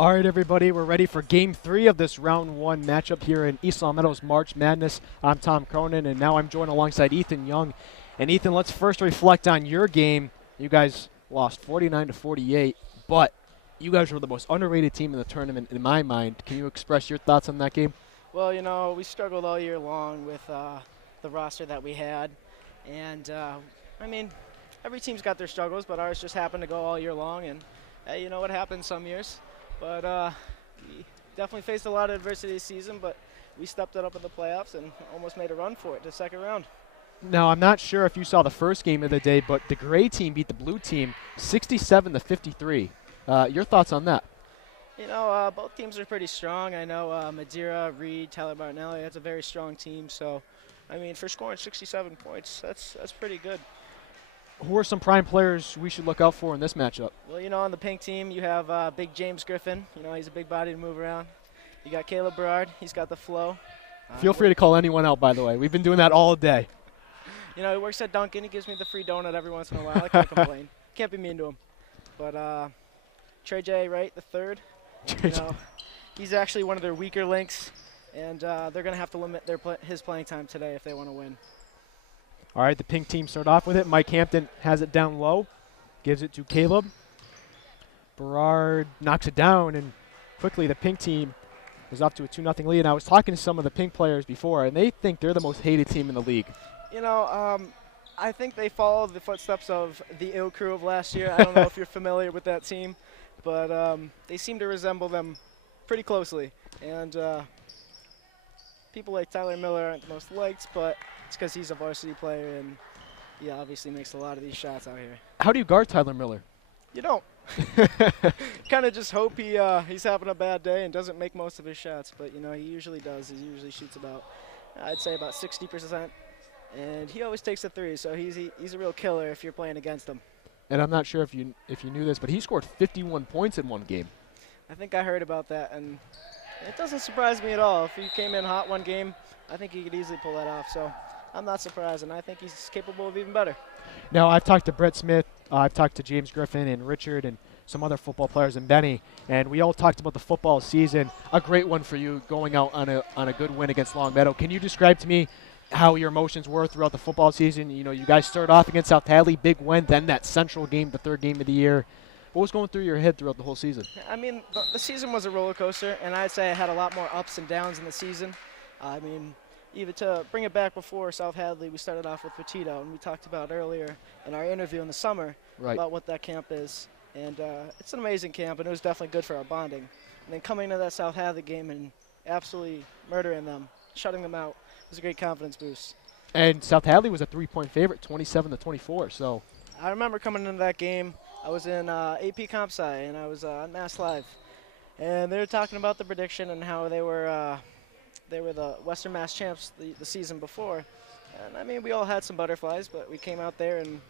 All right, everybody, we're ready for Game 3 of this Round 1 matchup here in East Long Meadows March Madness. I'm Tom Cronin, and now I'm joined alongside Ethan Young. And Ethan, let's first reflect on your game. You guys lost 49-48, but you guys were the most underrated team in the tournament in my mind. Can you express your thoughts on that game? Well, you know, we struggled all year long with the roster that we had. And, I mean, every team's got their struggles, but ours just happened to go all year long. And, hey, you know what happens some years. But we definitely faced a lot of adversity this season, but we stepped it up in the playoffs and almost made a run for it the second round. Now, I'm not sure if you saw the first game of the day, but the gray team beat the blue team 67-53. Your thoughts on that? You know, both teams are pretty strong. I know Madeira, Reed, Tyler Martinelli, that's a very strong team. So, I mean, for scoring 67 points, that's pretty good. Who are some prime players we should look out for in this matchup? Well, you know, on the pink team, you have big James Griffin. You know, he's a big body to move around. You got Caleb Berard. He's got the flow. Feel free to call anyone out, by the way. We've been doing that all day. You know, he works at Dunkin'. He gives me the free donut every once in a while. I can't complain. Can't be mean to him. But Trey J. Wright, the third, you know, he's actually one of their weaker links, and they're going to have to limit his playing time today if they want to win. All right, the pink team start off with it. Mike Hampton has it down low, gives it to Caleb. Berard knocks it down, and quickly the pink team is up to a 2-0 lead. And I was talking to some of the pink players before, and they think they're the most hated team in the league. You know, I think they follow the footsteps of the ill crew of last year. I don't know if you're familiar with that team, but they seem to resemble them pretty closely. And people like Tyler Miller aren't the most liked, but it's because he's a varsity player, and he obviously makes a lot of these shots out here. How do you guard Tyler Miller? You don't. Kind of just hope he's having a bad day and doesn't make most of his shots, but you know he usually does. He usually shoots about, I'd say about 60%, and he always takes a three. So he's a real killer if you're playing against him. And I'm not sure if you knew this, but he scored 51 points in one game. I think I heard about that, and it doesn't surprise me at all. If he came in hot one game, I think he could easily pull that off. So I'm not surprised, and I think he's capable of even better. Now, I've talked to Brett Smith, I've talked to James Griffin and Richard and some other football players and Benny, and we all talked about the football season. A great one for you going out on a good win against Long Meadow. Can you describe to me how your emotions were throughout the football season? You know, you guys started off against South Hadley, big win, then that Central game, the third game of the year. What was going through your head throughout the whole season? I mean, the season was a roller coaster, and I'd say I had a lot more ups and downs in the season. I mean, even to bring it back before South Hadley, we started off with Petito, and we talked about earlier in our interview in the summer about what that camp is. And it's an amazing camp, and it was definitely good for our bonding. And then coming to that South Hadley game and absolutely murdering them, shutting them out, was a great confidence boost. And South Hadley was a 3-point favorite, 27-24. So I remember coming into that game. I was in AP Comp Sci, and I was on Mass Live. And they were talking about the prediction and how they were the Western Mass champs the season before. And, I mean, we all had some butterflies, but we came out there and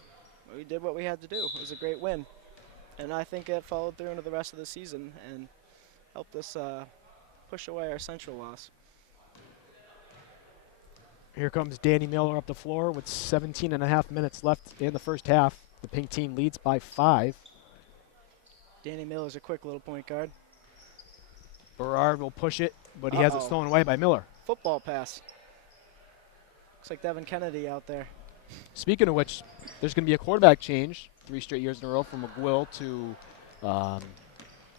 we did what we had to do. It was a great win. And I think it followed through into the rest of the season and helped us push away our Central loss. Here comes Danny Miller up the floor with 17.5 minutes left in the first half. The pink team leads by 5. Danny Miller's a quick little point guard. Berard will push it, but he has it stolen away by Miller. Football pass. Looks like Devin Kennedy out there. Speaking of which, there's going to be a quarterback change 3 straight years in a row from McGill to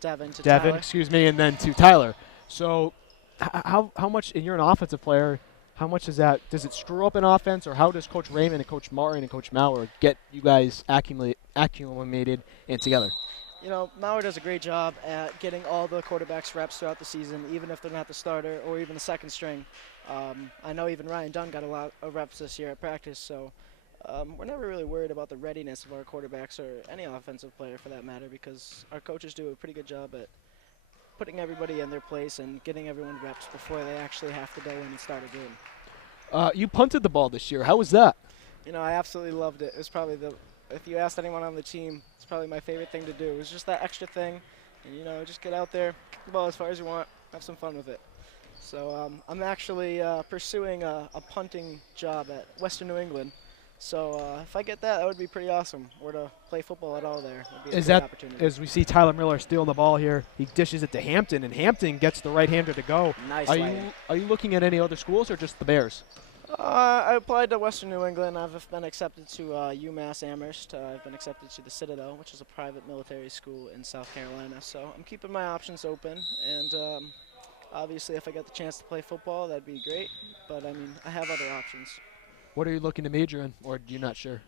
Devin, Tyler. And then to Tyler. So how much, and you're an offensive player, how much does it screw up an offense, or how does Coach Raymond and Coach Martin and Coach Maurer get you guys acclimated and together? You know, Maurer does a great job at getting all the quarterbacks reps throughout the season, even if they're not the starter or even the second string. I know even Ryan Dunn got a lot of reps this year at practice, so we're never really worried about the readiness of our quarterbacks or any offensive player for that matter, because our coaches do a pretty good job at putting everybody in their place and getting everyone reps before they actually have to go in and start a game. You punted the ball this year. How was that? You know, I absolutely loved it. It was probably if you asked anyone on the team, it's probably my favorite thing to do. It was just that extra thing, and you know, just get out there, kick the ball as far as you want, have some fun with it. So I'm actually pursuing a punting job at Western New England. So if I get that, that would be pretty awesome. Or to play football at all there would be a Is great that opportunity. as we see Tyler Miller steal the ball here? He dishes it to Hampton, and Hampton gets the right-hander to go. Nice Are lighting. you looking at any other schools or just the Bears? I applied to Western New England. I've been accepted to UMass Amherst. I've been accepted to the Citadel, which is a private military school in South Carolina. So I'm keeping my options open. And obviously, if I get the chance to play football, that'd be great. But I mean, I have other options. What are you looking to major in, or you're not sure?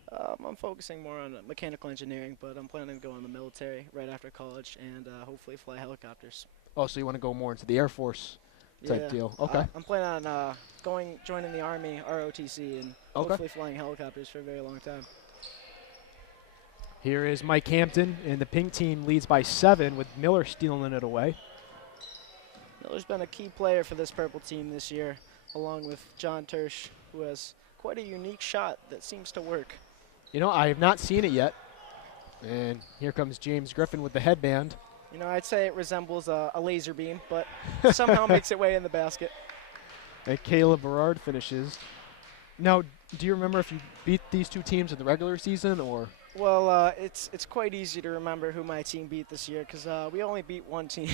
I'm focusing more on mechanical engineering, but I'm planning to go in the military right after college and hopefully fly helicopters. Oh, so you want to go more into the Air Force type deal? Okay. I'm planning on joining the Army ROTC and hopefully flying helicopters for a very long time. Here is Mike Hampton, and the pink team leads by 7 with Miller stealing it away. Miller's been a key player for this purple team this year, along with John Tersch, who has quite a unique shot that seems to work. You know, I have not seen it yet. And here comes James Griffin with the headband. You know, I'd say it resembles a laser beam, but somehow makes its way in the basket. And Caleb Berard finishes. Now, do you remember if you beat these two teams in the regular season, or? Well, it's quite easy to remember who my team beat this year because we only beat one team.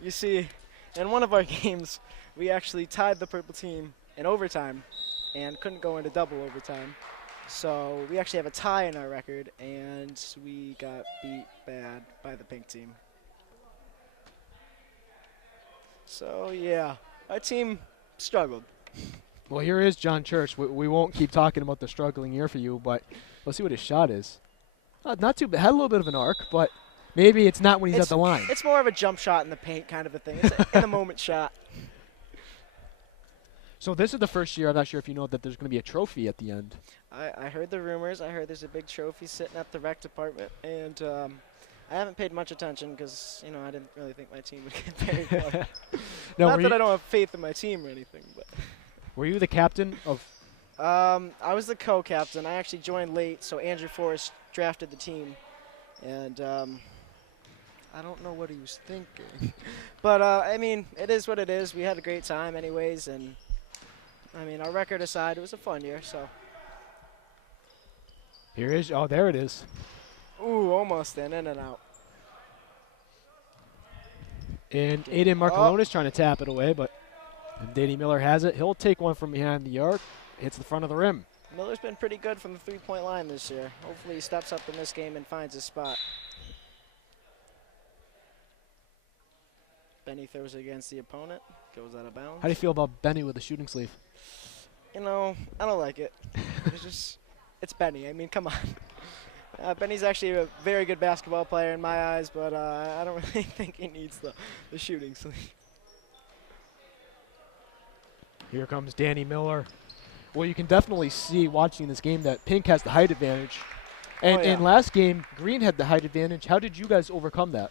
You see, in one of our games, we actually tied the purple team in overtime and couldn't go into double overtime. So we actually have a tie in our record, and we got beat bad by the pink team. So, yeah, our team struggled. Well, here is John Church. We won't keep talking about the struggling year for you, but let's see what his shot is. Not too bad. Had a little bit of an arc, but maybe it's not when he's at the line. It's more of a jump shot in the paint kind of a thing. It's an in-the-moment shot. So this is the first year, I'm not sure if you know, that there's going to be a trophy at the end. I heard the rumors. I heard there's a big trophy sitting at the rec department, and I haven't paid much attention because, you know, I didn't really think my team would get very far. No, Not that I don't have faith in my team or anything, but. Were you the captain of? I was the co-captain. I actually joined late, so Andrew Forrest drafted the team, and I don't know what he was thinking. But, I mean, it is what it is. We had a great time anyways, and, I mean, our record aside, it was a fun year, so. Here is, oh, there it is. Ooh, almost in and out. And Aiden Marcolone is trying to tap it away, but Danny Miller has it. He'll take one from behind the arc, hits the front of the rim. Miller's been pretty good from the three-point line this year. Hopefully he steps up in this game and finds his spot. Benny throws it against the opponent, goes out of bounds. How do you feel about Benny with the shooting sleeve? You know, I don't like it. It's Benny. I mean, come on. Benny's actually a very good basketball player in my eyes, but I don't really think he needs the shooting sleeve. Here comes Danny Miller. Well, you can definitely see watching this game that Pink has the height advantage. And in last game, Green had the height advantage. How did you guys overcome that?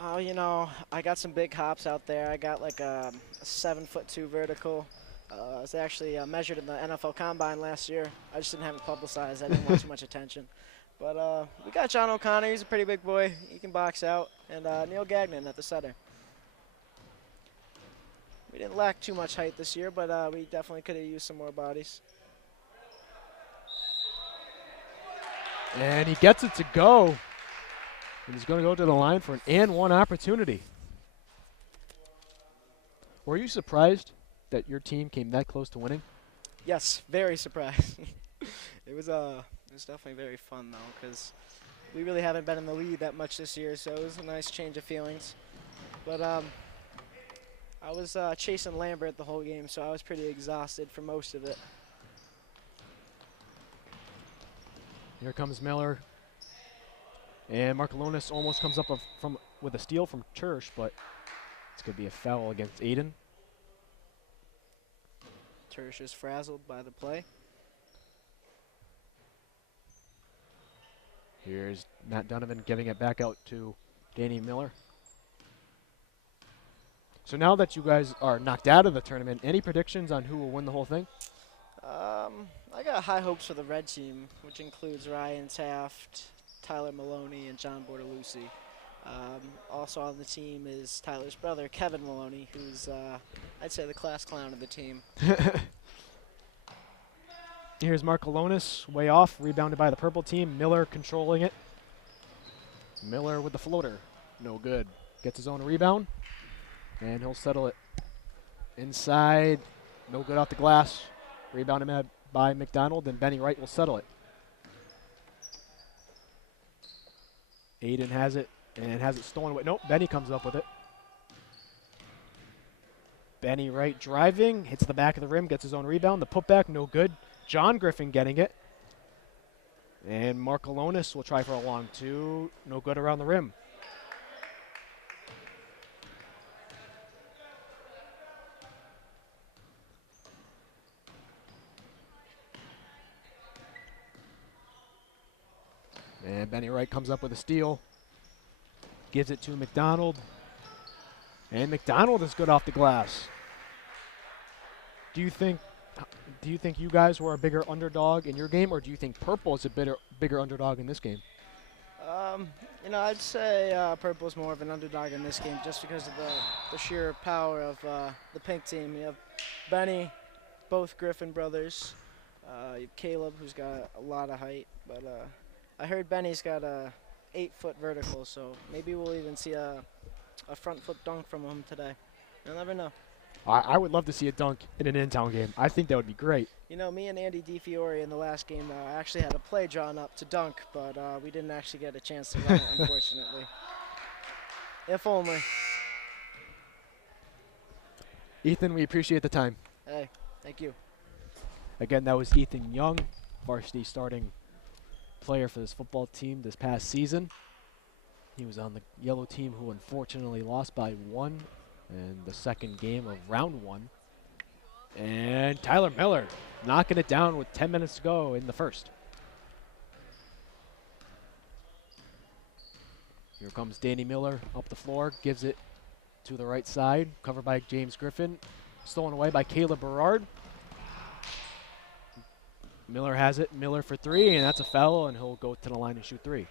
Oh, you know, I got some big hops out there. I got like a 7'2" vertical. I was actually measured in the NFL Combine last year. I just didn't have it publicized. I didn't want too much attention. But we got John O'Connor. He's a pretty big boy. He can box out. And Neil Gagnon at the center. We didn't lack too much height this year, but we definitely could have used some more bodies. And he gets it to go. And he's going to go to the line for an and one opportunity. Were you surprised that your team came that close to winning? Yes, very surprised. It was definitely very fun, though, because we really haven't been in the lead that much this year, so it was a nice change of feelings. But I was chasing Lambert the whole game, so I was pretty exhausted for most of it. Here comes Miller. And Markalonis almost comes up with a steal from Church, but it's going to be a foul against Aiden. Tersch is frazzled by the play. Here's Matt Donovan giving it back out to Danny Miller. So now that you guys are knocked out of the tournament, any predictions on who will win the whole thing? I got high hopes for the red team, which includes Ryan Taft, Tyler Maloney, and John Bortolucci. Also on the team is Tyler's brother, Kevin Maloney, who's, I'd say, the class clown of the team. Here's Markalonis, way off, rebounded by the purple team. Miller controlling it. Miller with the floater. No good. Gets his own rebound, and he'll settle it. Inside, no good off the glass. Rebounded by McDonald, and Benny Wright will settle it. Aiden has it, and has it stolen away. Nope, Benny comes up with it. Benny Wright driving, hits the back of the rim, gets his own rebound. The putback, no good. John Griffin getting it. And Markalonis will try for a long two. No good around the rim. And Benny Wright comes up with a steal. Gives it to McDonald. And McDonald is good off the glass. Do you think you guys were a bigger underdog in your game, or do you think Purple is a bigger underdog in this game? You know, I'd say Purple's more of an underdog in this game just because of the sheer power of the pink team. You have Benny, both Griffin brothers. You have Caleb, who's got a lot of height, but I heard Benny's got a 8-foot vertical, so maybe we'll even see a front flip dunk from him today. You'll never know. I would love to see a dunk in an in-town game. I think that would be great. You know, me and Andy DiFiore in the last game actually had a play drawn up to dunk, but we didn't actually get a chance to run it, unfortunately. If only. Ethan, we appreciate the time. Hey, thank you. Again, that was Ethan Young, varsity starting player for this football team this past season. He was on the yellow team who unfortunately lost by 1 in the second game of round 1. And Tyler Miller knocking it down with 10 minutes to go in the first. Here comes Danny Miller up the floor, gives it to the right side, covered by James Griffin, stolen away by Caleb Berard. Miller has it, Miller for 3, and that's a foul, and he'll go to the line and shoot 3.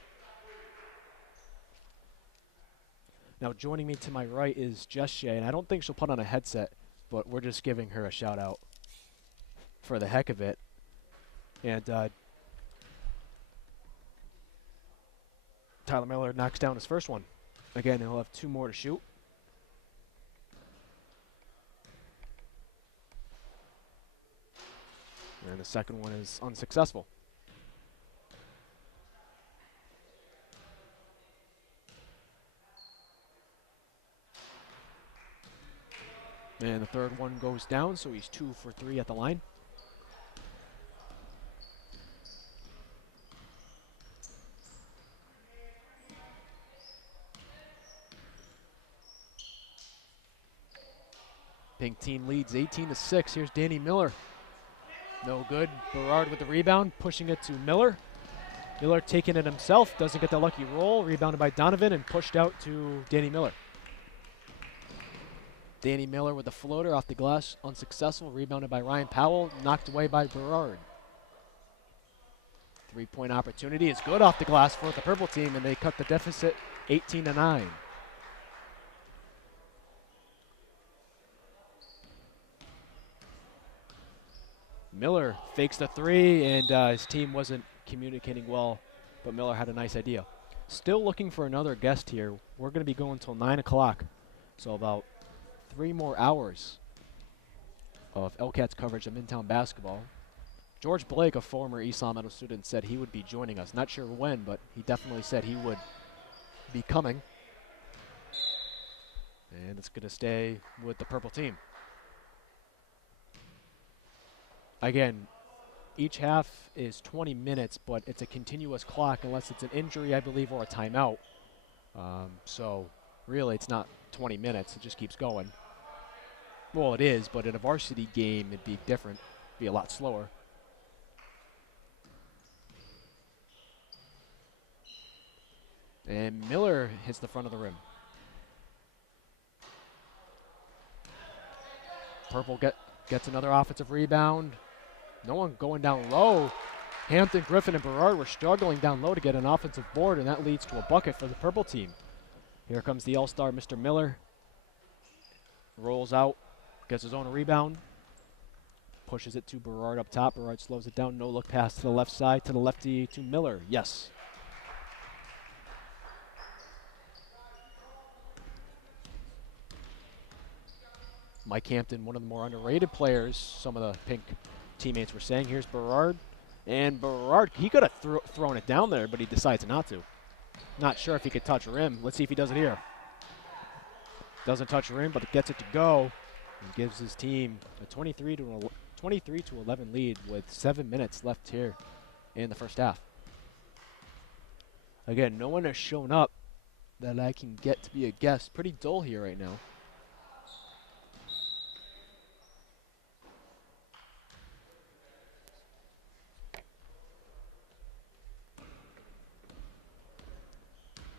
Now joining me to my right is Jess Shea, and I don't think she'll put on a headset, but we're just giving her a shout out for the heck of it. And Tyler Miller knocks down his first one. Again, he'll have 2 more to shoot. And the second one is unsuccessful. And the third one goes down, so he's 2 for 3 at the line. Pink team leads 18-6. Here's Danny Miller. No good. Berard with the rebound, pushing it to Miller. Miller taking it himself, doesn't get the lucky roll. Rebounded by Donovan and pushed out to Danny Miller. Danny Miller with the floater off the glass, unsuccessful. Rebounded by Ryan Powell, knocked away by Berard. 3-point opportunity is good off the glass for the purple team, and they cut the deficit 18-9. Miller fakes the 3, and his team wasn't communicating well, but Miller had a nice idea. Still looking for another guest here. We're going to be going until 9 o'clock, so about 3 more hours of LCAT's coverage of in-town basketball. George Blake, a former East Long Meadow student, said he would be joining us. Not sure when, but he definitely said he would be coming. And it's going to stay with the purple team. Again, each half is 20 minutes, but it's a continuous clock unless it's an injury, I believe, or a timeout. So really, it's not 20 minutes. It just keeps going. Well, it is, but in a varsity game, it'd be different. It'd be a lot slower. And Miller hits the front of the rim. Purple gets another offensive rebound. No one going down low. Hampton, Griffin, and Berard were struggling down low to get an offensive board, and that leads to a bucket for the purple team. Here comes the all-star, Mr. Miller. Rolls out, gets his own rebound. pushes it to Berard up top. Berard slows it down. No look pass to the left side, to the lefty, to Miller. Yes. Mike Hampton, one of the more underrated players, some of the Pink teammates were saying. Here's Berard. And Berard, he could have thrown it down there, but he decides not to. Not sure if he could touch rim. Let's see if he does it here. Doesn't touch rim, but it gets it to go. And gives his team a 23 to 11 lead with 7 minutes left here in the first half. Again, no one has shown up that I can get to be a guest. Pretty dull here right now.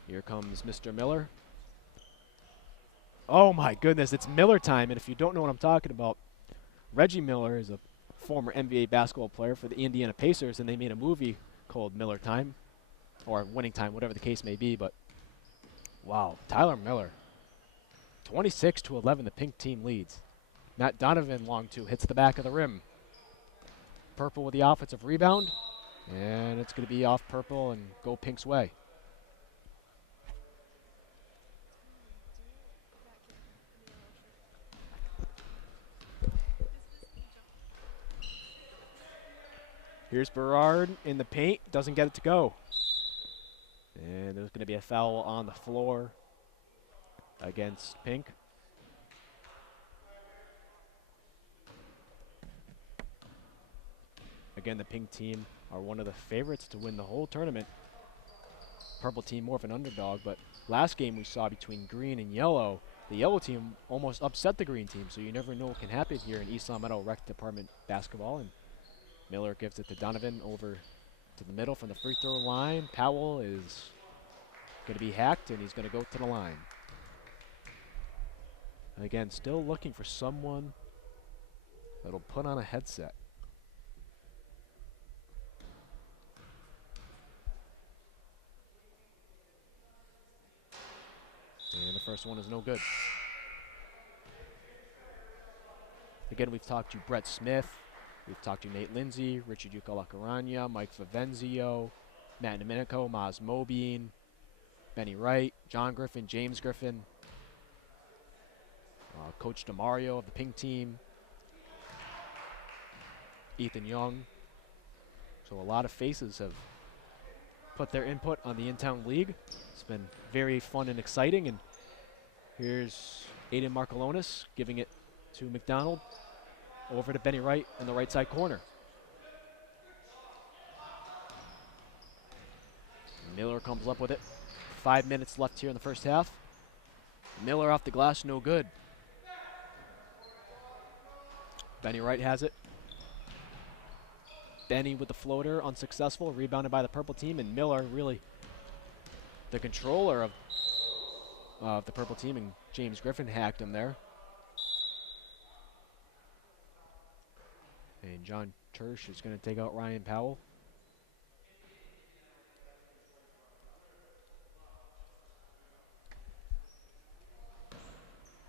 Here comes Mr. Miller. Oh my goodness, it's Miller time, and if you don't know what I'm talking about, Reggie Miller is a former NBA basketball player for the Indiana Pacers, and they made a movie called Miller Time, or Winning Time, whatever the case may be, but wow, Tyler Miller. 26 to 11, the Pink team leads. Matt Donovan, long two, hits the back of the rim. Purple with the offensive rebound, and it's going to be off Purple and go Pink's way. Here's Berard in the paint, doesn't get it to go. And there's going to be a foul on the floor against Pink. Again, the Pink team are one of the favorites to win the whole tournament. Purple team more of an underdog, but last game we saw between green and yellow, the yellow team almost upset the green team, so you never know what can happen here in East Long Meadow Rec Department basketball. And Miller gives it to Donovan over to the middle from the free throw line. Powell is going to be hacked, and he's going to go to the line. Again, still looking for someone that'll put on a headset. And the first one is no good. Again, we've talked to Brett Smith. We've talked to Nate Lindsay, Richard Ucalacaranya, Mike Favenzio, Matt Domenico, Maz Mobine, Benny Wright, John Griffin, James Griffin, Coach DeMario of the Pink team, Ethan Young. So a lot of faces have put their input on the in-town league. It's been very fun and exciting. And here's Aiden Markalonis giving it to McDonald. Over to Benny Wright in the right side corner. Miller comes up with it. 5 minutes left here in the first half. Miller off the glass, no good. Benny Wright has it. Benny with the floater, unsuccessful, rebounded by the purple team, and Miller really the controller of the purple team, and James Griffin hacked him there. And John Tersch is going to take out Ryan Powell.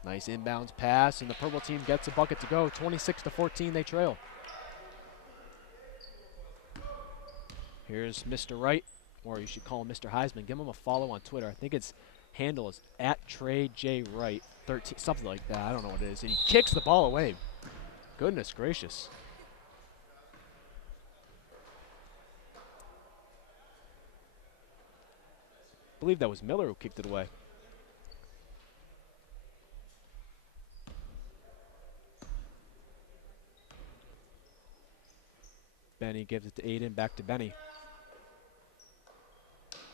Nice inbounds pass, and the purple team gets a bucket to go. 26 to 14, they trail. Here's Mr. Wright, or you should call him Mr. Heisman. Give him a follow on Twitter. I think its handle is @TreyJWright13, something like that. I don't know what it is. And he kicks the ball away. Goodness gracious. I believe that was Miller who kicked it away. Benny gives it to Aiden, back to Benny.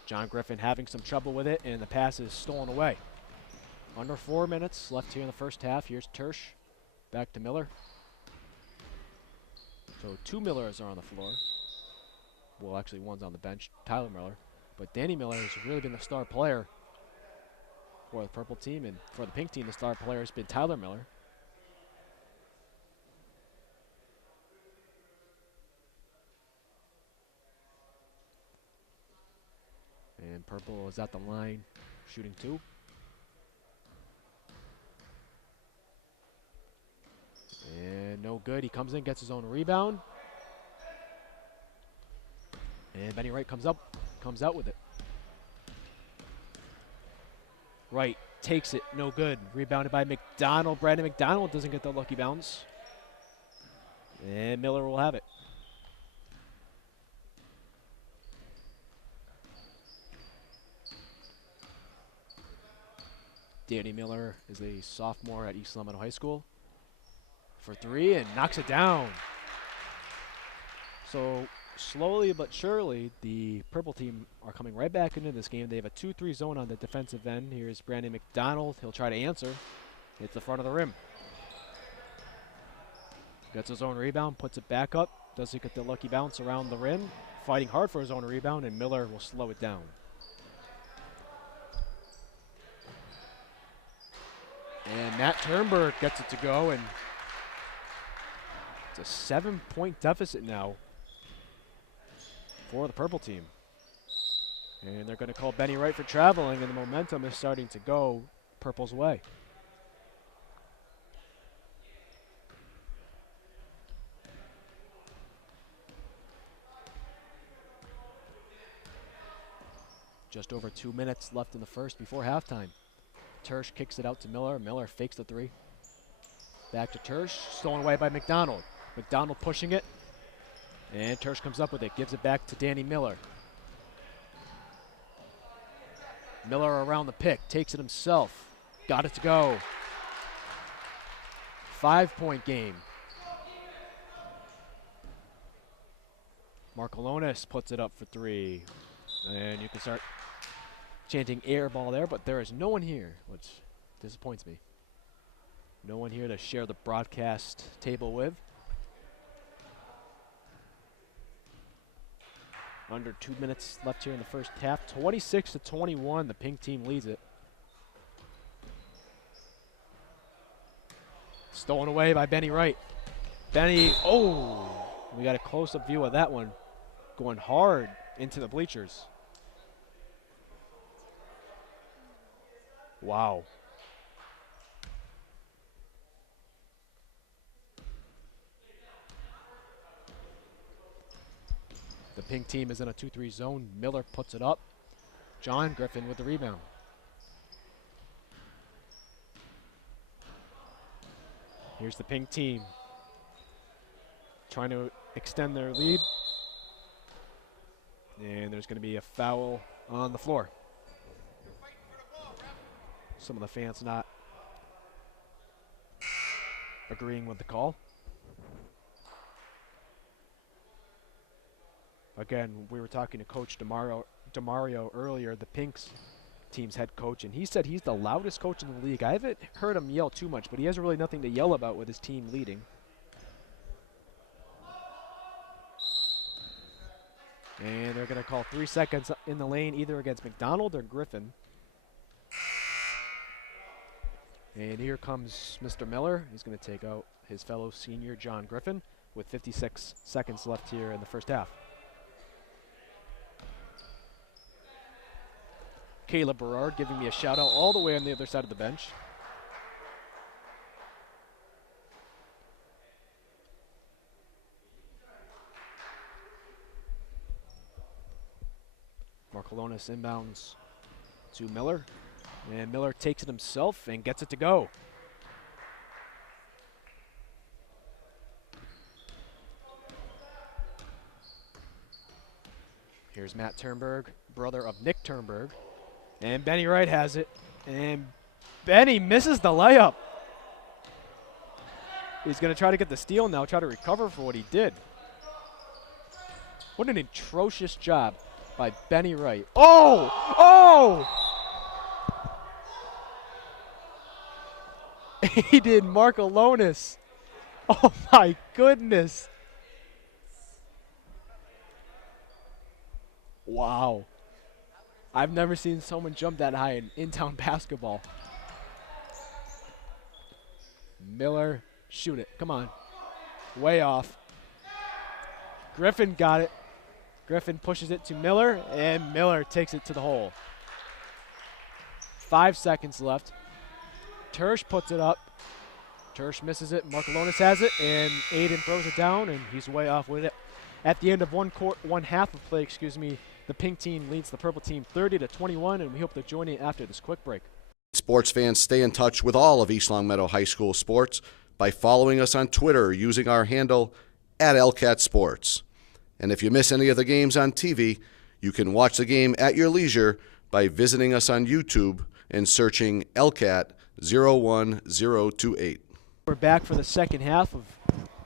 John Griffin having some trouble with it, and the pass is stolen away. Under 4 minutes left here in the first half. Here's Tersch, back to Miller. So 2 Millers are on the floor. Well, actually, one's on the bench, Tyler Miller. But Danny Miller has really been the star player for the purple team, and for the pink team, the star player has been Tyler Miller. And purple is at the line, shooting 2. And no good. He comes in, gets his own rebound. And Benny Wright comes out with it. Wright takes it, no good. Rebounded by McDonald. Brandon McDonald doesn't get the lucky bounce. And Miller will have it. Danny Miller is a sophomore at East Lemon High School for three and knocks it down. So slowly but surely, the purple team are coming right back into this game. They have a 2-3 zone on the defensive end. Here's Brandon McDonald. He'll try to answer. Hits the front of the rim. Gets his own rebound, puts it back up. Doesn't get the lucky bounce around the rim. Fighting hard for his own rebound, and Miller will slow it down. And Matt Turnberg gets it to go, and it's a 7-point deficit now for the purple team. And they're going to call Benny Wright for traveling, and the momentum is starting to go purple's way. Just over 2 minutes left in the first before halftime. Tersch kicks it out to Miller. Miller fakes the three. Back to Tersch, stolen away by McDonald. McDonald pushing it, and Tersch comes up with it, gives it back to Danny Miller. Miller around the pick, takes it himself. Got it to go. 5-point game. Markolonis puts it up for three. And you can start chanting air ball there, but there is no one here, which disappoints me. No one here to share the broadcast table with. Under 2 minutes left here in the first half. 26-21, the pink team leads it. Stolen away by Benny Wright. Benny, oh, we got a close-up view of that one. Going hard into the bleachers. Wow. The pink team is in a 2-3 zone. Miller puts it up. John Griffin with the rebound. Here's the pink team trying to extend their lead. And there's going to be a foul on the floor. Some of the fans not agreeing with the call. Again, we were talking to Coach DeMario earlier, the Pinks team's head coach, and he said he's the loudest coach in the league. I haven't heard him yell too much, but he has really nothing to yell about with his team leading. And they're going to call 3 seconds in the lane, either against McDonald or Griffin. And here comes Mr. Miller. He's going to take out his fellow senior, John Griffin, with 56 seconds left here in the first half. Caleb Berard giving me a shout out all the way on the other side of the bench. Markolonis inbounds to Miller. And Miller takes it himself and gets it to go. Here's Matt Turnberg, brother of Nick Turnberg. And Benny Wright has it. And Benny misses the layup. He's going to try to get the steal now, try to recover for what he did. What an atrocious job by Benny Wright. Oh! Oh! He did Markolonis. Oh my goodness. Wow. I've never seen someone jump that high in town basketball. Miller, shoot it. Come on. Way off. Griffin got it. Griffin pushes it to Miller, and Miller takes it to the hole. 5 seconds left. Tersch puts it up. Tersh misses it. Markalonis has it, and Aiden throws it down, and he's way off with it. At the end of one half of play, the pink team leads the purple team 30-21, and we hope to join in after this quick break. Sports fans, stay in touch with all of East Longmeadow High School sports by following us on Twitter using our handle @LCATSports. And if you miss any of the games on TV, you can watch the game at your leisure by visiting us on YouTube and searching LCAT 01028. We're back for the second half of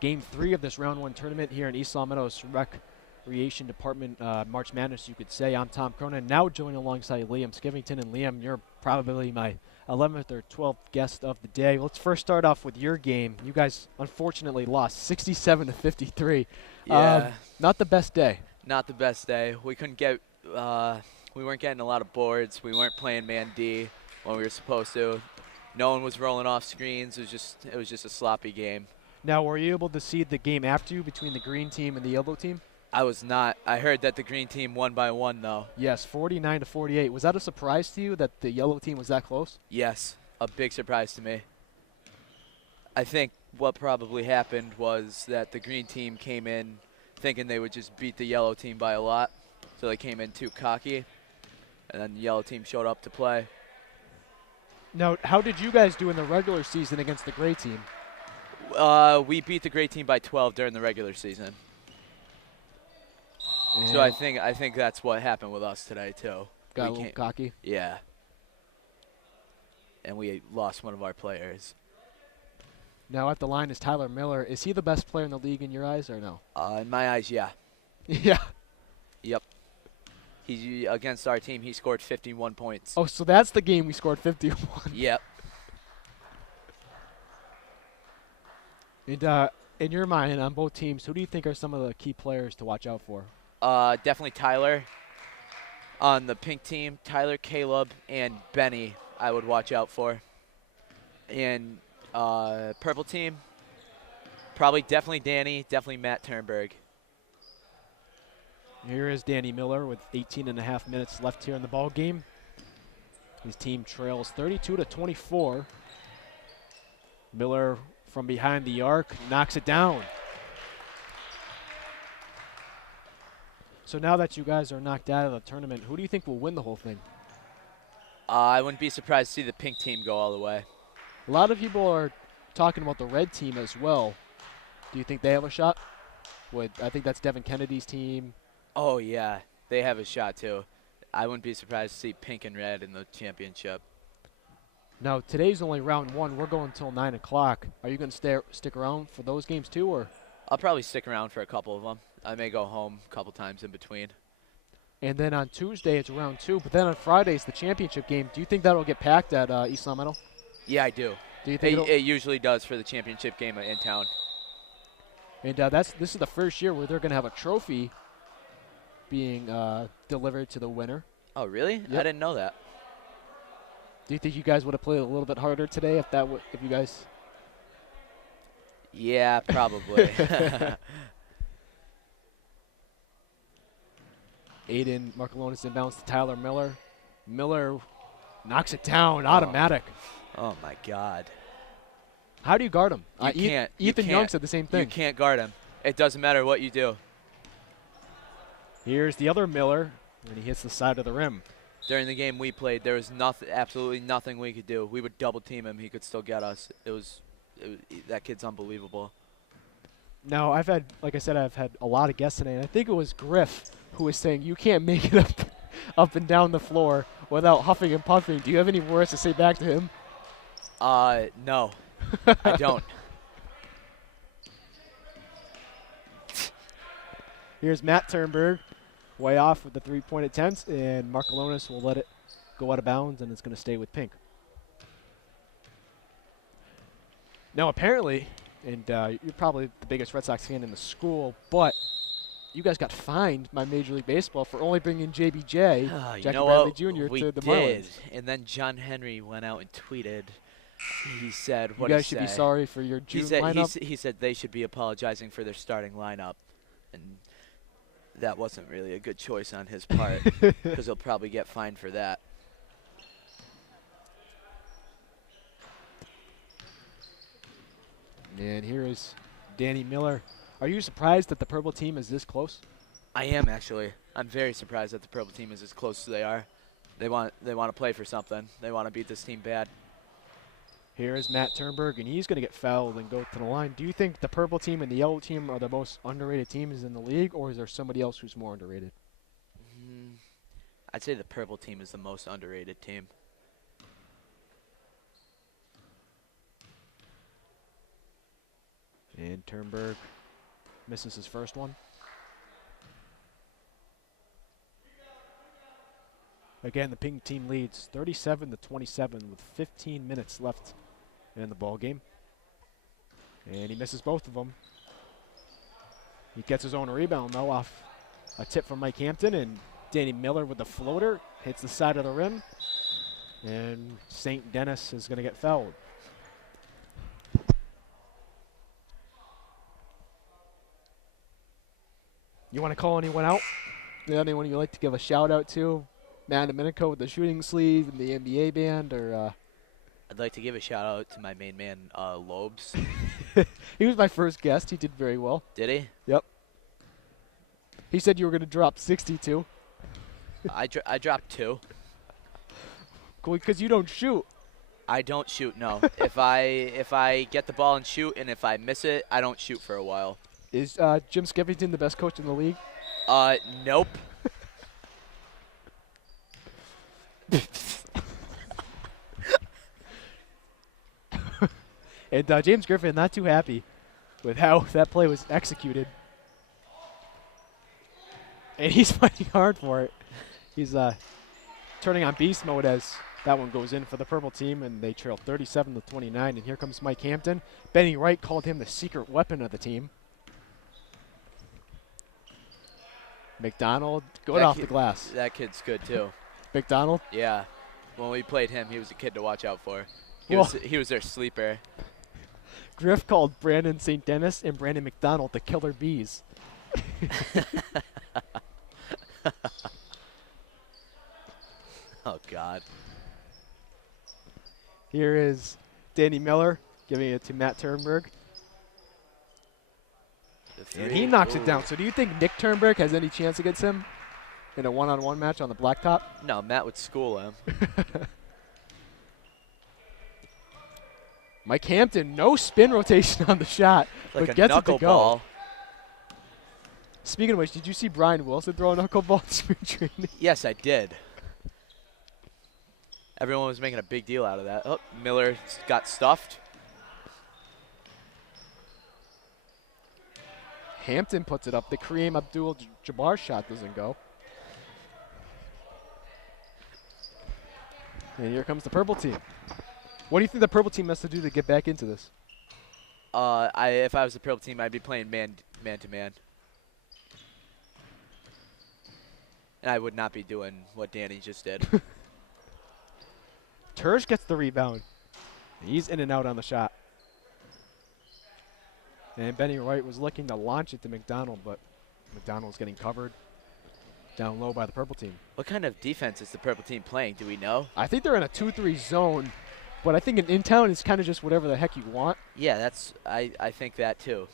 Game 3 of this Round 1 tournament here in East Longmeadow's Recreation Department, March Madness, you could say. I'm Tom Cronin, now joined alongside Liam Skivington. And Liam, you're probably my 11th or 12th guest of the day. Let's first start off with your game. You guys unfortunately lost 67-53. Yeah. Not the best day. Not the best day. We couldn't get, we weren't getting a lot of boards. We weren't playing man D when we were supposed to. No one was rolling off screens. It was just a sloppy game. Now, were you able to see the game after you between the green team and the yellow team? I was not. I heard that the green team won by 1, though. Yes, 49-48. Was that a surprise to you that the yellow team was that close? Yes, a big surprise to me. I think what probably happened was that the green team came in thinking they would just beat the yellow team by a lot, so they came in too cocky, and then the yellow team showed up to play. Now, how did you guys do in the regular season against the gray team? We beat the gray team by 12 during the regular season. And So I think that's what happened with us today too. got We a little can't- cocky. Yeah. And we lost one of our players. Now at the line is Tyler Miller. Is he the best player in the league in your eyes or no? In my eyes, yeah. Yeah. Yep. He against our team, he scored 51 points. Oh, so that's the game we scored 51. Yep. And in your mind, on both teams, who do you think are some of the key players to watch out for? Definitely Tyler. On the pink team, Tyler, Caleb, and Benny I would watch out for. And purple team, definitely Danny, definitely Matt Turnberg. Here is Danny Miller with 18.5 minutes left here in the ball game. His team trails 32-24. Miller from behind the arc knocks it down. So now that you guys are knocked out of the tournament, who do you think will win the whole thing? I wouldn't be surprised to see the pink team go all the way. A lot of people are talking about the red team as well. Do you think they have a shot? I think that's Devin Kennedy's team. Oh, yeah. They have a shot, too. I wouldn't be surprised to see pink and red in the championship. Now, today's only round 1. We're going until 9 o'clock. Are you going to stick around for those games too, or? I'll probably stick around for a couple of them. I may go home a couple times in between. And then on Tuesday, it's round 2. But then on Friday, it's the championship game. Do you think that'll get packed at East Longmeadow? Yeah, I do. Do you think It usually does for the championship game in town. And this is the first year where they're going to have a trophy being delivered to the winner. Oh, really? Yep. I didn't know that. Do you think you guys would have played a little bit harder today if you guys? Yeah, probably. Aiden Markalonis inbounds to Tyler Miller. Miller knocks it down, automatic. Oh, my God. How do you guard him? You can't. You Ethan can't. Young said the same thing. You can't guard him. It doesn't matter what you do. Here's the other Miller, and he hits the side of the rim. During the game we played, there was absolutely nothing we could do. We would double team him. He could still get us. That kid's unbelievable. Now, I've had a lot of guests today, and I think it was Griff who was saying you can't make it up and down the floor without huffing and puffing. Do you have any words to say back to him? No, I don't. Here's Matt Turnberg, way off with the three-point attempt, and Markalonis will let it go out of bounds, and it's going to stay with pink. Now, apparently, and you're probably the biggest Red Sox fan in the school, but you guys got fined by Major League Baseball for only bringing JBJ, You Jackie know Bradley what? Jr., We to the did. Marlins. And then John Henry went out and tweeted. He said, You "What guys should be sorry for your June lineup. He said they should be apologizing for their starting lineup, and that wasn't really a good choice on his part because he'll probably get fined for that." And here is Danny Miller. Are you surprised that the purple team is this close? I am actually. I'm very surprised that the purple team is as close as they are. They want to play for something. They want to beat this team bad. Here is Matt Turnberg, and he's going to get fouled and go to the line. Do you think the purple team and the yellow team are the most underrated teams in the league, or is there somebody else who's more underrated? I'd say the purple team is the most underrated team. And Turnberg misses his first one. Again, the pink team leads 37-27 with 15 minutes left in the ball game. And he misses both of them. He gets his own rebound, though, off a tip from Mike Hampton, and Danny Miller with the floater hits the side of the rim. And St. Denis is going to get fouled. You want to call anyone out? Anyone you'd like to give a shout out to? Matt Domenico with the shooting sleeve and the NBA band, or I'd like to give a shout out to my main man, Lobes. he was my first guest. He did very well. Did he? Yep. He said you were going to drop 62. I dropped 2. Cool, because you don't shoot. I don't shoot, no. if I get the ball and shoot, and if I miss it, I don't shoot for a while. Is Jim Skeffington the best coach in the league? Nope. And James Griffin not too happy with how that play was executed. And he's fighting hard for it. He's turning on beast mode as that one goes in for the purple team, and they trail 37-29. And here comes Mike Hampton. Benny Wright called him the secret weapon of the team. McDonald, good off the glass. That kid's good, too. McDonald? Yeah. When we played him, he was a kid to watch out for. Well, He was their sleeper. Griff called Brandon St. Denis and Brandon McDonald the killer bees. Oh, God. Here is Danny Miller giving it to Matt Turnberg. And he knocks it down. So do you think Nick Turnberg has any chance against him in a one-on-one match on the blacktop? No, Matt would school him. Mike Hampton, no spin rotation on the shot, Like but a gets it to go. knuckleball. Speaking of which, did you see Brian Wilson throw a knuckleball in spring training? Yes, I did. Everyone was making a big deal out of that. Oh, Miller got stuffed. Hampton puts it up. The Kareem Abdul-Jabbar shot doesn't go. And here comes the purple team. What do you think the purple team has to do to get back into this? If I was the purple team, I'd be playing man to man. And I would not be doing what Danny just did. Tersh gets the rebound. He's in and out on the shot. And Benny Wright was looking to launch it to McDonald, but McDonald's getting covered down low by the purple team. What kind of defense is the purple team playing? Do we know? I think they're in a 2-3 zone, but I think in town it's kind of just whatever the heck you want. Yeah, I think that too.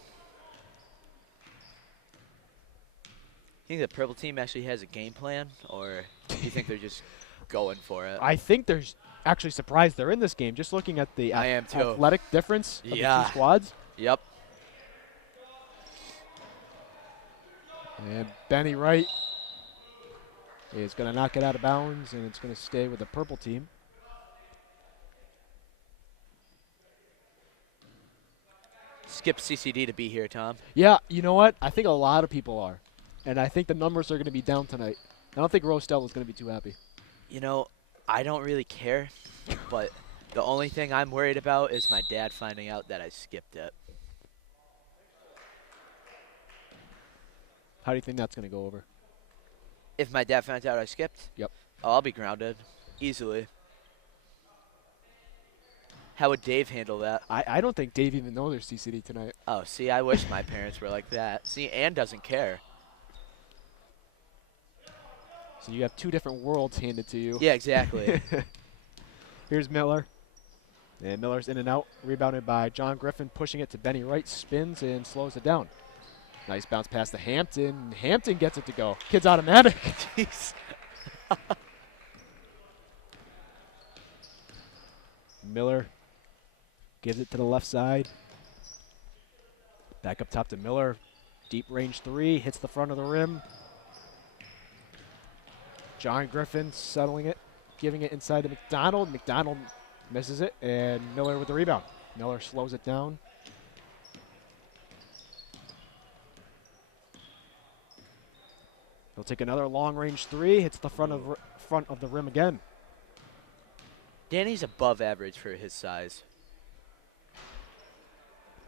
You think the purple team actually has a game plan, or do you think they're just going for it? I think they're actually surprised they're in this game, just looking at the I am too. athletic difference of the Yeah. two squads. Yep. And Benny Wright is going to knock it out of bounds, and it's going to stay with the purple team. Skip CCD to be here, Tom. Yeah, you know what? I think a lot of people are. And I think the numbers are going to be down tonight. I don't think Rostel is going to be too happy. You know, I don't really care, but the only thing I'm worried about is my dad finding out that I skipped it. How do you think that's going to go over? If my dad finds out I skipped? Yep. Oh, I'll be grounded. Easily. How would Dave handle that? I don't think Dave even knows there's CCD tonight. Oh, see, I wish my parents were like that. See, Ann doesn't care. So you have two different worlds handed to you. Yeah, exactly. Here's Miller. And Miller's in and out, rebounded by John Griffin, pushing it to Benny Wright, spins and slows it down. Nice bounce pass to Hampton. Hampton gets it to go. Kid's automatic. Jeez. Miller gives it to the left side. Back up top to Miller. Deep range three, hits the front of the rim. John Griffin settling it, giving it inside to McDonald. McDonald misses it, and Miller with the rebound. Miller slows it down. He'll take another long-range three, hits the front of the rim again. Danny's above average for his size.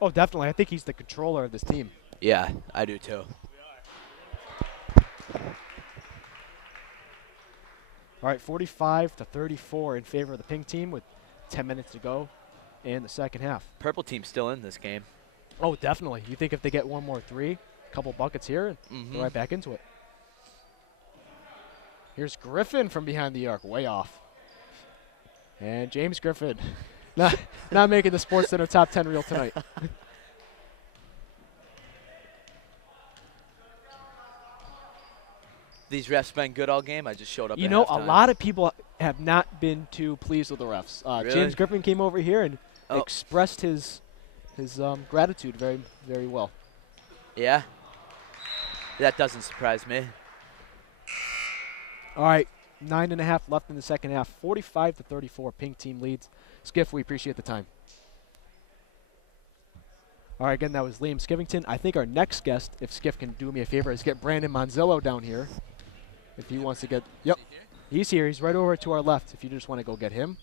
Oh, definitely. I think he's the controller of this team. Yeah, I do too. All right, 45-34 in favor of the pink team with 10 minutes to go in the second half. Purple team's still in this game. Oh, definitely. You think if they get one more three, a couple buckets here, they're right back into it. Here's Griffin from behind the arc, way off. And James Griffin, not making the Sports Center top 10 reel tonight. These refs been good all game. I just showed up. You at know, a halftime. lot of people have not been too pleased with the refs. Really? James Griffin came over here and expressed his gratitude very, very well. Yeah. That doesn't surprise me. All right, 9.5 left in the second half. 45-34, pink team leads. Skiff, we appreciate the time. All right, again, that was Liam Skivington. I think our next guest, if Skiff can do me a favor, is get Brandon Monzillo down here. If he wants to get, yep, he's here. He's right over to our left. If you just want to go get him.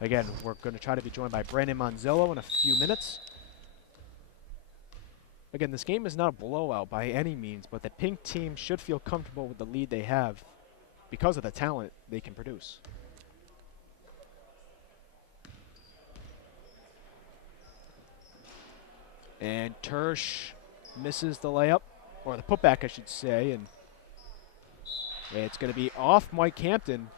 Again, we're going to try to be joined by Brandon Monzillo in a few minutes. Again, this game is not a blowout by any means, but the pink team should feel comfortable with the lead they have because of the talent they can produce. And Tersh misses the layup, or the putback, I should say, and it's going to be off Mike Hampton.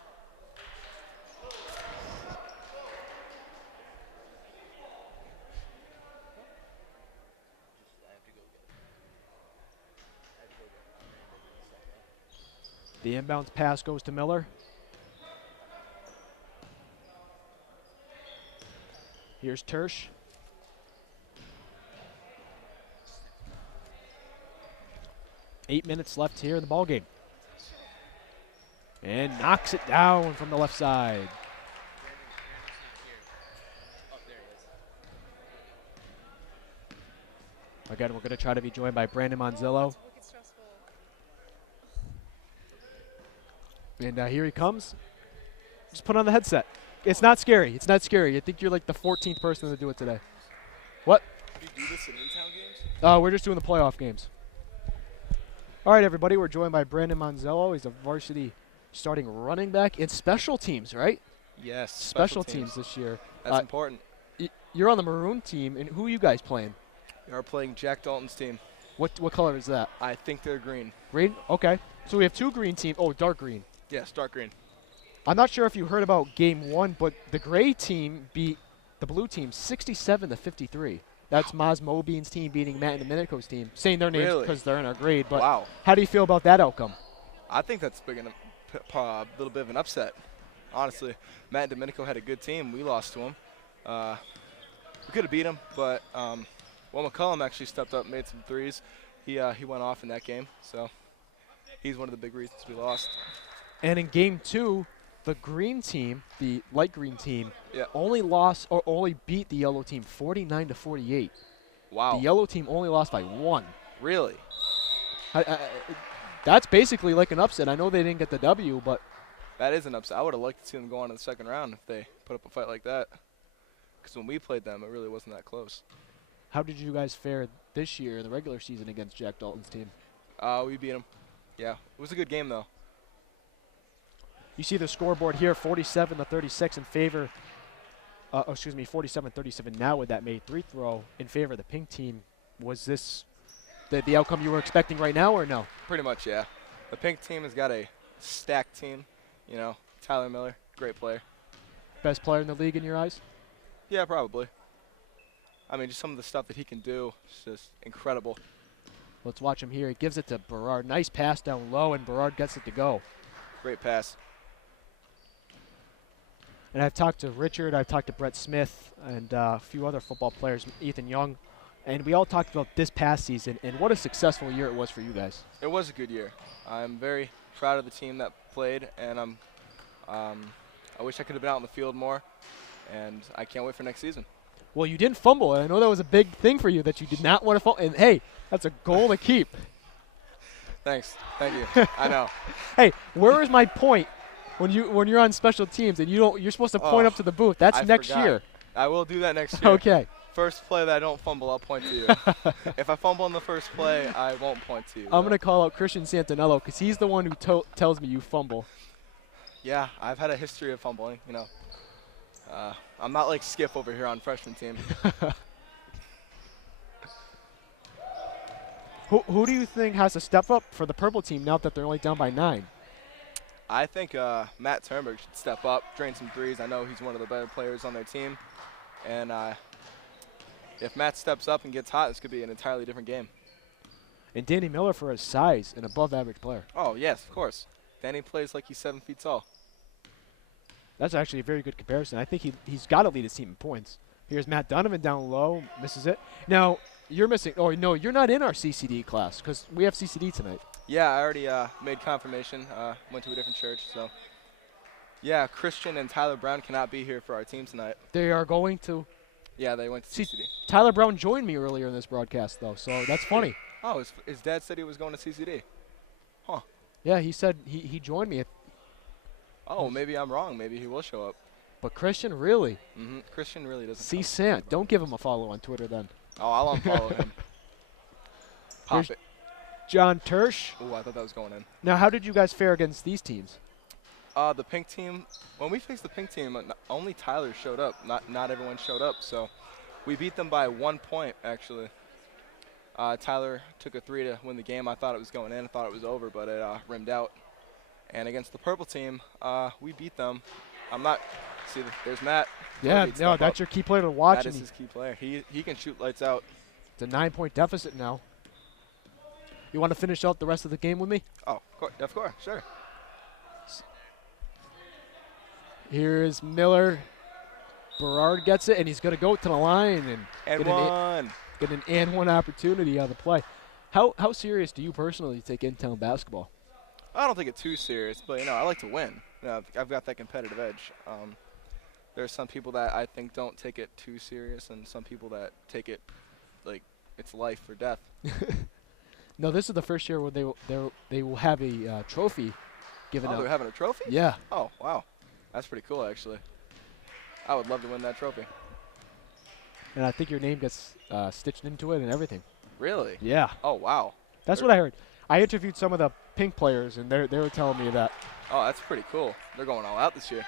The inbounds pass goes to Miller. Here's Tersh. Eight minutes left here in the ball game. And knocks it down from the left side. Again, we're going to try to be joined by Brandon Monzillo. And here he comes. Just put on the headset. It's not scary. It's not scary. I think you're like the 14th person to do it today. What? Do you do this in in-town games? We're just doing the playoff games. All right, everybody. We're joined by Brandon Monzillo. He's a varsity starting running back in special teams, right? Yes. Special teams this year. That's important. You're on the maroon team, and who are you guys playing? We are playing Jack Dalton's team. What color is that? I think they're green. Green? Okay. So we have two green teams. Oh, dark green. Yes, dark green. I'm not sure if you heard about game one, but the gray team beat the blue team 67-53. That's Maz Mobine's team beating Matt and Domenico's team. Saying their names because they're in our grade. But wow. How do you feel about that outcome? I think that's big enough, a little bit of an upset, honestly. Matt and Domenico had a good team. We lost to them. We could have beat them, but McCullum actually stepped up, made some threes. He went off in that game, so he's one of the big reasons we lost. And in game two, the green team, the light green team, Yeah. only beat the yellow team 49-48. Wow. The yellow team only lost by 1. Really? That's basically like an upset. I know they didn't get the W, but That is an upset. I would have liked to see them go on to the second round if they put up a fight like that. Because when we played them, it really wasn't that close. how did you guys fare this year in the regular season against Jack Dalton's team? We beat them. Yeah. It was a good game, though. You see the scoreboard here, 47-36 in favor. 47-37 now with that made three throw in favor of the pink team. Was this the outcome you were expecting right now, or no? Pretty much, yeah. The pink team has got a stacked team. You know, Tyler Miller, great player. Best player in the league in your eyes? Yeah, probably. I mean, just some of the stuff that he can do is just incredible. Let's watch him here. He gives it to Berard. Nice pass down low, and Berard gets it to go. Great pass. And I've talked to Richard, I've talked to Brett Smith, and a few other football players, Ethan Young, and we all talked about this past season and what a successful year it was for you guys. It was a good year. I'm very proud of the team that played, and I wish I could have been out in the field more, and I can't wait for next season. Well, you didn't fumble, and I know that was a big thing for you that you did not want to fumble. And hey, that's a goal to keep. Thanks. Thank you. I know. Hey, where is my point when you're on special teams and you're supposed to point up to the booth? That's I next forgot. year. I will do that next year. Okay. First play that I don't fumble, I'll point to you. If I fumble in the first play, I won't point to you. I'm going to call out Christian Santinello because he's the one who tells me you fumble. Yeah, I've had a history of fumbling, you know. I'm not like Skip over here on freshman team. Who do you think has to step up for the purple team now that they're only down by 9? I think Matt Turnberg should step up, drain some threes. I know he's one of the better players on their team. And if Matt steps up and gets hot, this could be an entirely different game. And Danny Miller for his size, an above-average player. Oh, yes, of course. Danny plays like he's 7 feet tall. That's actually a very good comparison. I think he's got to lead his team in points. Here's Matt Donovan down low, misses it. Now, you're missing – oh, no, you're not in our CCD class because we have CCD tonight. Yeah, I already made confirmation, went to a different church. So, yeah, Christian and Tyler Brown cannot be here for our team tonight. They are going to Yeah, they went to CCD. Tyler Brown joined me earlier in this broadcast, though, so that's funny. Oh, his dad said he was going to CCD. Huh. Yeah, he said he joined me. Oh, maybe I'm wrong. Maybe he will show up. But Christian, really? Mm-hmm. Christian really doesn't. See Sant. Don't give him a follow on Twitter then. Oh, I'll unfollow him. Pop Here's it. John Tersch. Oh, I thought that was going in. Now, how did you guys fare against these teams? The pink team, when we faced the pink team, only Tyler showed up. Not everyone showed up, so we beat them by 1 point, actually. Tyler took a 3 to win the game. I thought it was going in. I thought it was over, but it rimmed out. And against the purple team, we beat them. See, there's Matt. Yeah, no, that's your key player to watch. That is his key player. He can shoot lights out. It's a 9-point deficit now. You want to finish out the rest of the game with me? Oh, of course, sure. Here is Miller. Berard gets it, and he's going to go to the line and get an and one opportunity on the play. How serious do you personally take in-town basketball? I don't think it's too serious, but, I like to win. I've got that competitive edge. There's some people that I think don't take it too serious, and some people that take it like it's life or death. No, this is the first year where they will have a trophy given out. Oh, they're having a trophy? Yeah. Oh, wow. That's pretty cool, actually. I would love to win that trophy. And I think your name gets stitched into it and everything. Really? Yeah. Oh, wow. That's what I heard. I interviewed some of the pink players, and they were telling me that. Oh, that's pretty cool. They're going all out this year.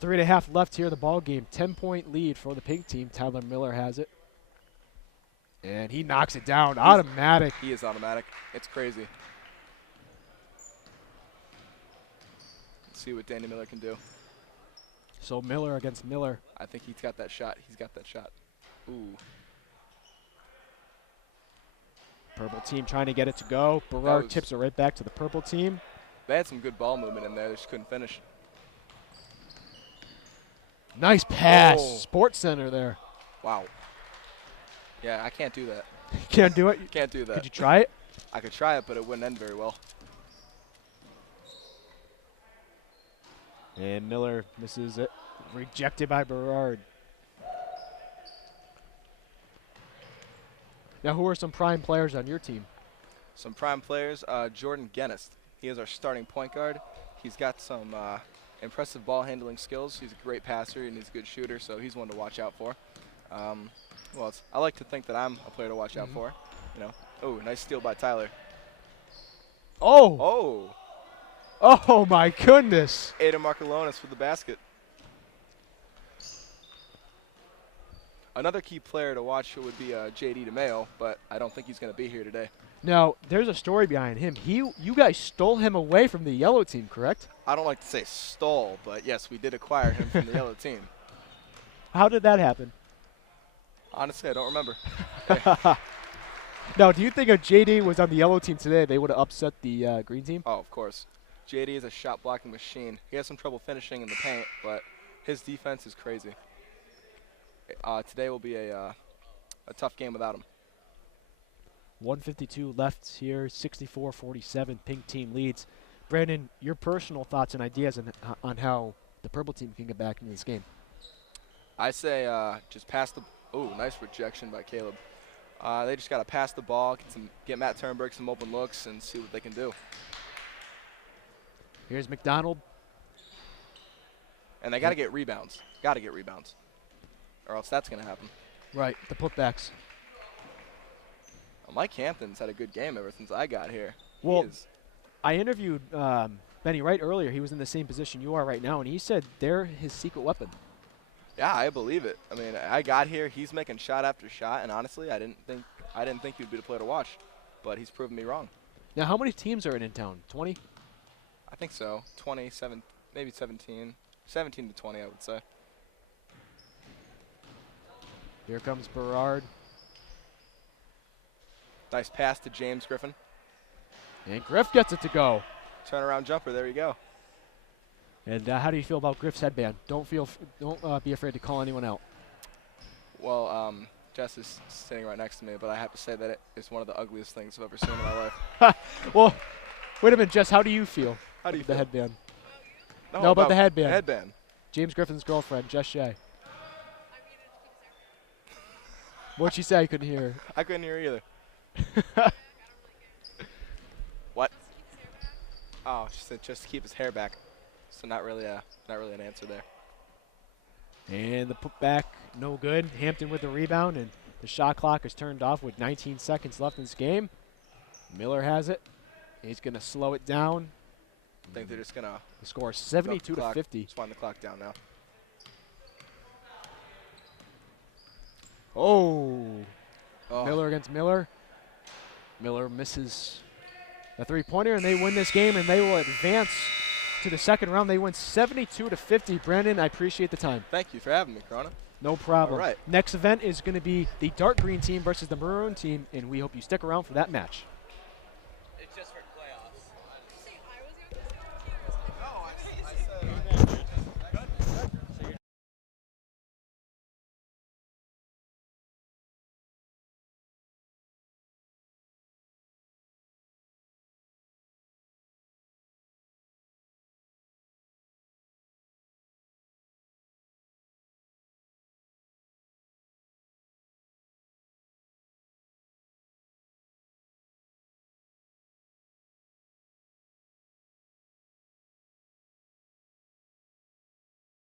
3.5 left here in the ball game. 10-point lead for the pink team. Tyler Miller has it. And he knocks it down. Automatic. He is automatic. It's crazy. Let's see what Danny Miller can do. So Miller against Miller. I think he's got that shot. He's got that shot. Ooh. Purple team trying to get it to go. Berard tips it right back to the purple team. They had some good ball movement in there. They just couldn't finish. Nice pass. Oh. Sports Center there. Wow. Yeah, I can't do that. Can't do it? Can't do that. Could you try it? I could try it, but it wouldn't end very well. And Miller misses it. Rejected by Berard. Now, who are some prime players on your team? Some prime players. Jordan Genest. He is our starting point guard. He's got some impressive ball handling skills. He's a great passer and he's a good shooter, so he's one to watch out for. I like to think that I'm a player to watch out for. Oh, nice steal by Tyler. Oh! Oh, my goodness. Ada Markalonis with the basket. Another key player to watch would be J.D. DeMeo, but I don't think he's going to be here today. Now, there's a story behind him. You guys stole him away from the yellow team, correct? I don't like to say stole, but yes, we did acquire him from the yellow team. How did that happen? Honestly, I don't remember. Now, do you think if JD was on the yellow team today, they would have upset the green team? Oh, of course. JD is a shot blocking machine. He has some trouble finishing in the paint, but his defense is crazy. Today will be a tough game without him. 152 left here, 64-47, pink team leads. Brandon, your personal thoughts and ideas on how the purple team can get back into this game? I say just pass the. Oh, nice rejection by Caleb. They just got to pass the ball, get Matt Turnberg some open looks, and see what they can do. Here's McDonald. And they got to get rebounds. Got to get rebounds, or else that's going to happen. Right, the putbacks. Well, Mike Hampton's had a good game ever since I got here. Well, I interviewed Benny Wright earlier. He was in the same position you are right now, and he said they're his secret weapon. Yeah, I believe it. I mean, I got here, he's making shot after shot, and honestly, I didn't think he'd be the player to watch, but he's proven me wrong. Now, how many teams are in town? 20? I think so. 27, maybe 17. 17 to 20, I would say. Here comes Berard. Nice pass to James Griffin. And Griff gets it to go. Turnaround jumper, there you go. And how do you feel about Griff's headband? Don't be afraid to call anyone out. Well, Jess is sitting right next to me, but I have to say that it is one of the ugliest things I've ever seen in my life. Well, wait a minute, Jess. How do you How do you about the feel? headband? No, about the headband. The headband. James Griffin's girlfriend, Jess Shea. What'd she say? I couldn't hear I couldn't hear either. her. What? Oh, she said just to keep his hair back. So not really an answer there. And the putback, no good. Hampton with the rebound, and the shot clock is turned off with 19 seconds left in this game. Miller has it. He's going to slow it down. I think they're just going to The score is 72 to 50. Just wind the clock down now. Oh. Oh. Miller against Miller. Miller misses a three-pointer, and they win this game, and they will advance to the second round. They win 72 to 50. Brandon, I appreciate the time. Thank you for having me, Corona. No problem. All right. Next event is going to be the dark green team versus the maroon team, and we hope you stick around for that match.